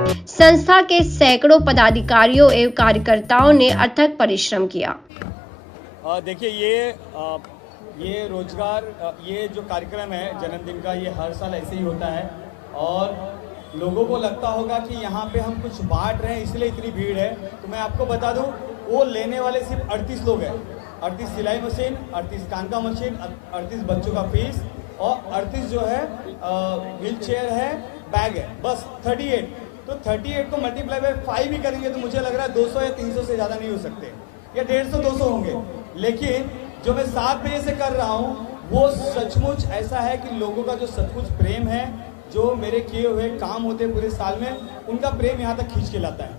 संस्था के सैकड़ों पदाधिकारियों एवं कार्यकर्ताओं ने अथक परिश्रम किया। देखिए ये रोजगार ये जो कार्यक्रम है जन्मदिन का, ये हर साल ऐसे ही होता है और लोगों को लगता होगा कि यहाँ पे हम कुछ बांट रहे हैं इसलिए इतनी भीड़ है। तो मैं आपको बता दूं, वो लेने वाले सिर्फ 38 लोग हैं। 38 सिलाई मशीन, 38 कान का मशीन, 38 बच्चों का फीस और 38 जो है व्हील चेयर है, बैग है, बस 38। तो 38 को मल्टीप्लाई बाय 5 भी करेंगे तो मुझे लग रहा है 200 या 300 से ज़्यादा नहीं हो सकते, या 150-200 होंगे। लेकिन जो मैं 7 बजे से कर रहा हूँ वो सचमुच ऐसा है कि लोगों का जो सचमुच प्रेम है, जो मेरे किए हुए काम होते हैं पूरे साल में, उनका प्रेम यहाँ तक खींच के लाता है।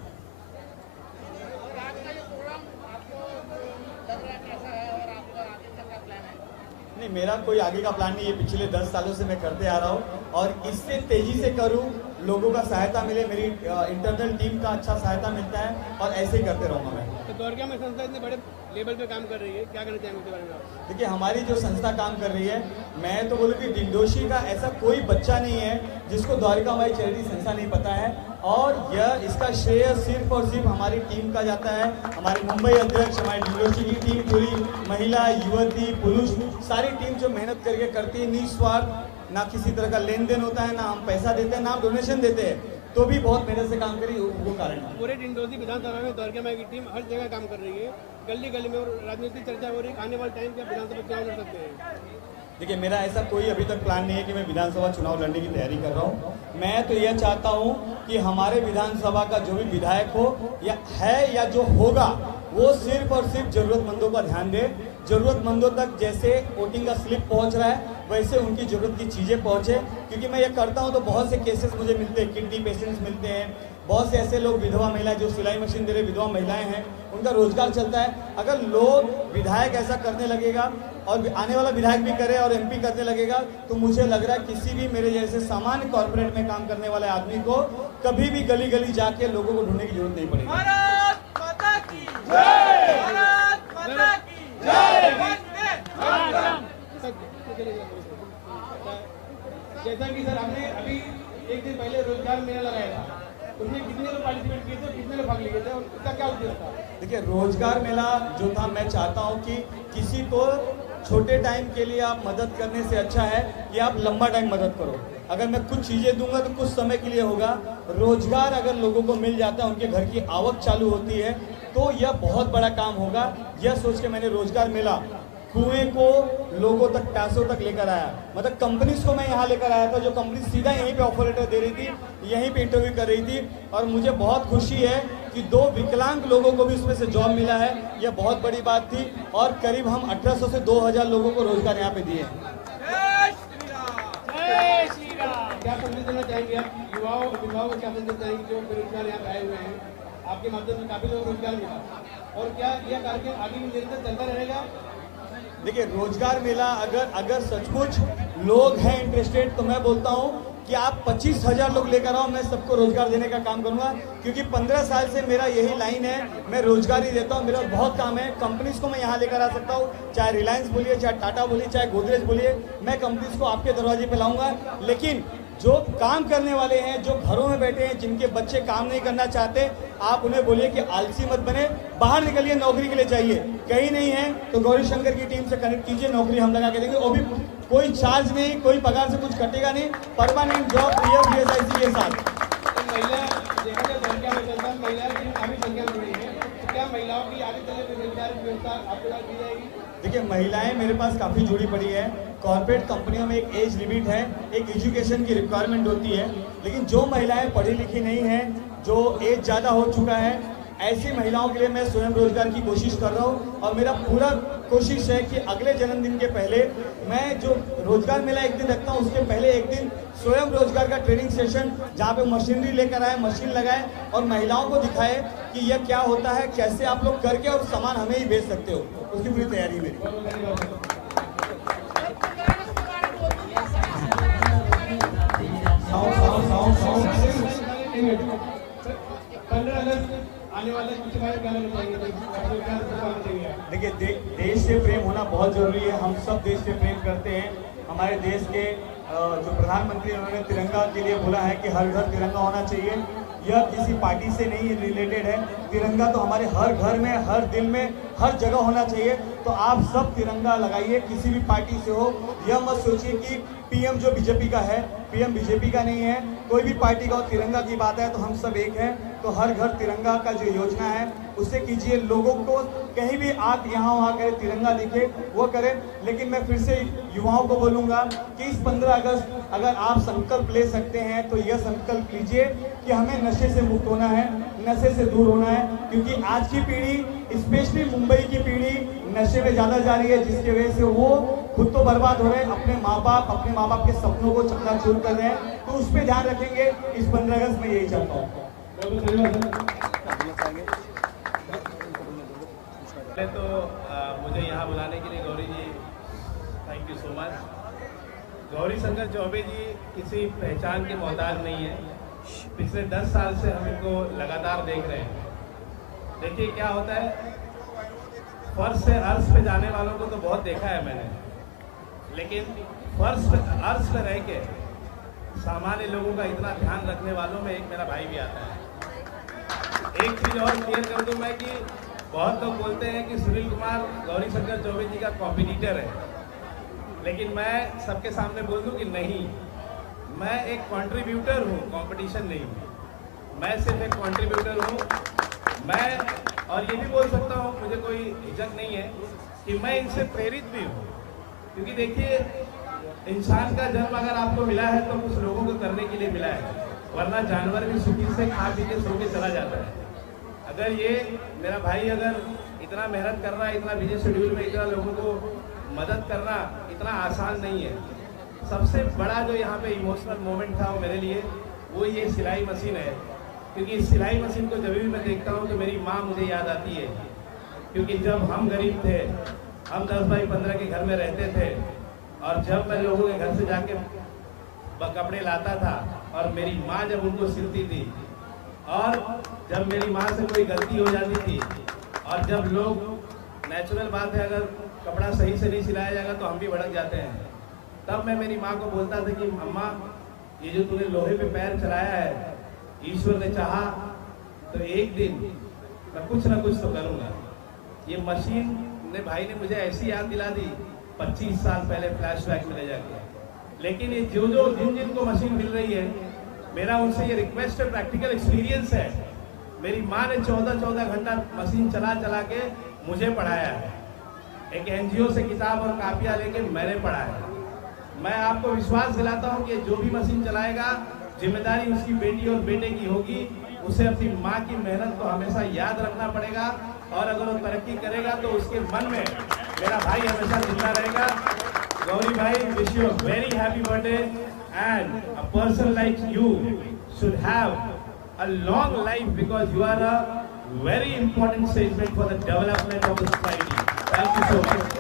नहीं, मेरा कोई आगे का प्लान नहीं है। पिछले 10 सालों से मैं करते आ रहा हूँ और इससे तेजी से करूँ, लोगों का सहायता मिले, मेरी इंटरनल टीम का अच्छा सहायता मिलता है और ऐसे ही करते रहूँगा मैं। तो द्वारका में संस्था इतने बड़े लेवल पे काम कर रही है, क्या करना चाहेंगे उसके बारे में? देखिए, हमारी जो संस्था काम कर रही है, मैं तो बोलूँ कि डिंडोशी का ऐसा कोई बच्चा नहीं है जिसको द्वारका माई चैरिटी संस्था नहीं पता है। और यह इसका श्रेय सिर्फ और सिर्फ हमारी टीम का जाता है। हमारी मुंबई अध्यक्ष, हमारी डिंडोशी की टीम, पूरी महिला, युवती, पुरुष, सारी टीम जो मेहनत करके करती है निस्वार्थ, ना किसी तरह का लेन देन होता है, ना हम पैसा देते हैं, ना हम डोनेशन देते हैं, तो भी बहुत मेहनत से काम करी, वो कारण है। पूरे डिंडोशी विधानसभा में द्वारका माई की टीम हर जगह काम कर रही है, गली गली में, और राजनीतिक चर्चा हो रही है आने वाले टाइम पे विधानसभा चुनाव लड़ सकते हैं। देखिए, मेरा ऐसा कोई अभी तक प्लान नहीं है कि मैं विधानसभा चुनाव लड़ने की तैयारी कर रहा हूँ। मैं तो यह चाहता हूँ कि हमारे विधानसभा का जो भी विधायक हो या जो होगा, वो सिर्फ और सिर्फ जरूरतमंदों का ध्यान दे। जरूरतमंदों तक जैसे वोटिंग का स्लिप पहुँच रहा है, वैसे उनकी जरूरत की चीज़ें पहुँचे। क्योंकि मैं ये करता हूँ तो बहुत से केसेस मुझे मिलते हैं, किडनी पेशेंट्स मिलते हैं, बहुत से ऐसे लोग, विधवा महिला जो सिलाई मशीन दे रहे विधवा महिलाएं हैं, उनका रोजगार चलता है। अगर लोग, विधायक ऐसा करने लगेगा और आने वाला विधायक भी करे और एमपी करने लगेगा, तो मुझे लग रहा है किसी भी मेरे जैसे सामान्य कॉर्पोरेट में काम करने वाले आदमी को कभी भी गली गली जाके लोगों को ढूंढने की जरूरत नहीं पड़ेगी। भारत माता की जय, भारत माता की जय। जैसा कि सर आपने अभी एक दिन पहले रोजगार मेला लगाया था, उसमें कितने लोग पार्टिसिपेट किए थे, कितने लोग भाग लिए थे और उसका क्या उद्देश्य था? देखिए, रोजगार मेला जो था, मैं चाहता हूँ कि किसी को छोटे टाइम के लिए आप मदद करने से अच्छा है कि आप लंबा टाइम मदद करो। अगर मैं कुछ चीज़ें दूंगा तो कुछ समय के लिए होगा। रोजगार अगर लोगों को मिल जाता है, उनके घर की आवक चालू होती है, तो यह बहुत बड़ा काम होगा। यह सोच के मैंने रोजगार मेला कुएं को लोगों तक, पैसों तक लेकर आया। मतलब कंपनीज को मैं यहाँ लेकर आया था, जो कंपनी सीधा यहीं पे ऑफर लेटर दे रही थी, यहीं पे इंटरव्यू कर रही थी। और मुझे बहुत खुशी है कि 2 विकलांग लोगों को भी उसमें से जॉब मिला है। यह बहुत बड़ी बात थी। और करीब हम 1800 से 2000 लोगों को रोजगार यहाँ पे दिए हैं। क्या संदेश देना चाहेंगे आप युवाओं को, क्या संदेश चाहेंगे जो बेरोजगार यहाँ आए हुए हैं? आपके माध्यम से काफी लोग रोजगार मिला, और क्या यह कार्यक्रम आगे भी निरंतर चलता रहेगा? देखिए, रोजगार मेला अगर सचमुच लोग हैं इंटरेस्टेड, तो मैं बोलता हूं कि आप 25,000 लोग लेकर आओ, मैं सबको रोजगार देने का काम करूंगा। क्योंकि 15 साल से मेरा यही लाइन है, मैं रोजगार ही देता हूं। मेरा बहुत काम है। कंपनीज को मैं यहाँ लेकर आ सकता हूँ, चाहे रिलायंस बोलिए, चाहे टाटा बोलिए, चाहे गोदरेज बोलिए, मैं कंपनीज को आपके दरवाजे पे लाऊंगा। लेकिन जो काम करने वाले हैं, जो घरों में बैठे हैं, जिनके बच्चे काम नहीं करना चाहते, आप उन्हें बोलिए कि आलसी मत बने, बाहर निकलिए, नौकरी के लिए चाहिए। कहीं नहीं है तो गौरी शंकर की टीम से कनेक्ट कीजिए, नौकरी हम लगा के देंगे। वो भी कोई चार्ज नहीं, कोई पगार से कुछ कटेगा नहीं, परमानेंट जॉब PF के साथ। तो महिला देखा जाए द्वारका में चलता, महिलाएं की काफी संख्या में जुड़ी है, तो क्या महिलाओं की आगे चले बेरोजगार की व्यवस्था आपके साथ की जाएगी? देखिए, महिलाएं मेरे पास काफ़ी जुड़ी पड़ी है। कॉर्पोरेट कंपनियों में एक एज लिमिट है, एक एजुकेशन की रिक्वायरमेंट होती है। लेकिन जो महिलाएं पढ़ी लिखी नहीं हैं, जो एज ज़्यादा हो चुका है, ऐसी महिलाओं के लिए मैं स्वयं रोजगार की कोशिश कर रहा हूँ। और मेरा पूरा कोशिश है कि अगले जन्मदिन के पहले मैं जो रोजगार मेला एक दिन रखता हूँ, उसके पहले एक दिन स्वयं रोजगार का ट्रेनिंग सेशन, जहाँ पे मशीनरी लेकर आए, मशीन लगाए और महिलाओं को दिखाए कि यह क्या होता है, कैसे आप लोग करके और सामान हमें ही बेच सकते हो। उसकी पूरी तैयारी मेरी। 15 अगस्त आने वाले कुछ क्या करना चाहिए? देखिए, देश से प्रेम होना बहुत जरूरी है। हम सब देश से प्रेम करते हैं। हमारे देश के जो प्रधानमंत्री, उन्होंने तिरंगा के लिए बोला है कि हर घर तिरंगा होना चाहिए। यह किसी पार्टी से नहीं रिलेटेड है। तिरंगा तो हमारे हर घर में, हर दिल में, हर जगह होना चाहिए। तो आप सब तिरंगा लगाइए, किसी भी पार्टी से हो। यह मत सोचिए कि पीएम जो बीजेपी का है, पीएम बीजेपी का नहीं है, कोई भी पार्टी का हो। तिरंगा की बात है तो हम सब एक हैं। तो हर घर तिरंगा का जो योजना है उसे कीजिए। लोगों को कहीं भी आग यहाँ वहाँ करे, तिरंगा दिखे वो करें। लेकिन मैं फिर से युवाओं को बोलूँगा कि इस 15 अगस्त अगर आप संकल्प ले सकते हैं तो यह संकल्प लीजिए कि हमें नशे से मुक्त होना है, नशे से दूर होना है। क्योंकि आज की पीढ़ी, स्पेशली मुंबई की पीढ़ी नशे में ज़्यादा जा रही है, जिसकी वजह से वो खुद तो बर्बाद हो रहे हैं, अपने माँ बाप के सपनों को चकनाचूर कर रहे हैं। तो उस पर ध्यान रखेंगे। इस 15 अगस्त में यही चाहता हूँ। तो मुझे यहाँ बुलाने के लिए Gauri ji, thank you so much. Gauri Shankar Choubey ji किसी पहचान के मोहताज नहीं है। पिछले 10 साल से हम इनको लगातार देख रहे हैं। देखिए क्या होता है, फर्श से अर्श पे जाने वालों को तो बहुत देखा है मैंने, लेकिन फर्श पे अर्श पे रह के सामान्य लोगों का इतना ध्यान रखने वालों में एक मेरा भाई भी आता है। एक चीज़ और क्लियर कर दूं मैं कि बहुत लोग बोलते हैं कि सुनील कुमार गौरी शंकर चौबे जी का कॉम्पिटिटर है, लेकिन मैं सबके सामने बोल दूं कि नहीं, मैं एक कंट्रीब्यूटर हूं, कंपटीशन नहीं हूं। मैं सिर्फ एक कंट्रीब्यूटर हूं। मैं और ये भी बोल सकता हूं, मुझे कोई हिचक नहीं है कि मैं इनसे प्रेरित भी हूं। क्योंकि देखिए, इंसान का जन्म अगर आपको मिला है तो कुछ लोगों को करने के लिए मिला है, वरना जानवर भी सुखी से खा पी के सो के चला जाता है। अगर ये मेरा भाई अगर इतना मेहनत कर रहा है, इतना बिजी शेड्यूल में इतना लोगों को मदद करना इतना आसान नहीं है। सबसे बड़ा जो यहाँ पे इमोशनल मोमेंट था वो मेरे लिए वो ये सिलाई मशीन है। क्योंकि इस सिलाई मशीन को जब भी मैं देखता हूँ तो मेरी माँ मुझे याद आती है। क्योंकि जब हम गरीब थे, हम 10 बाई 15 के घर में रहते थे, और जब मैं लोगों के घर से जाके कपड़े लाता था और मेरी माँ जब उनको सिलती थी, और जब मेरी माँ से कोई गलती हो जाती थी, और जब लोग, नेचुरल बात है, अगर कपड़ा सही से नहीं सिलाया जाएगा तो हम भी भड़क जाते हैं, तब मैं मेरी माँ को बोलता था कि अम्मा, ये जो तूने लोहे पे पैर चलाया है, ईश्वर ने चाहा तो एक दिन मैं कुछ ना कुछ तो करूँगा। ये मशीन ने, भाई ने मुझे ऐसी याद दिला दी 25 साल पहले फ्लैशबैक में ले जाके। लेकिन ये जो जिनको मशीन मिल रही है, मेरा उनसे ये रिक्वेस्ट है, प्रैक्टिकल एक्सपीरियंस है। मेरी माँ ने 14-14 घंटा मशीन चला के मुझे पढ़ाया है। एक एनजीओ से किताब और कापियाँ लेके मैंने पढ़ा है। मैं आपको विश्वास दिलाता हूँ कि जो भी मशीन चलाएगा, जिम्मेदारी उसकी बेटी और बेटे की होगी। उसे अपनी माँ की मेहनत को हमेशा याद रखना पड़ेगा, और अगर वो तरक्की करेगा तो उसके मन में मेरा भाई हमेशा जिंदा रहेगा। गौरी भाई, wish you a very happy birthday, and a person like you should have a long life, because you are a very important statement for the development of the society. Thank you so much.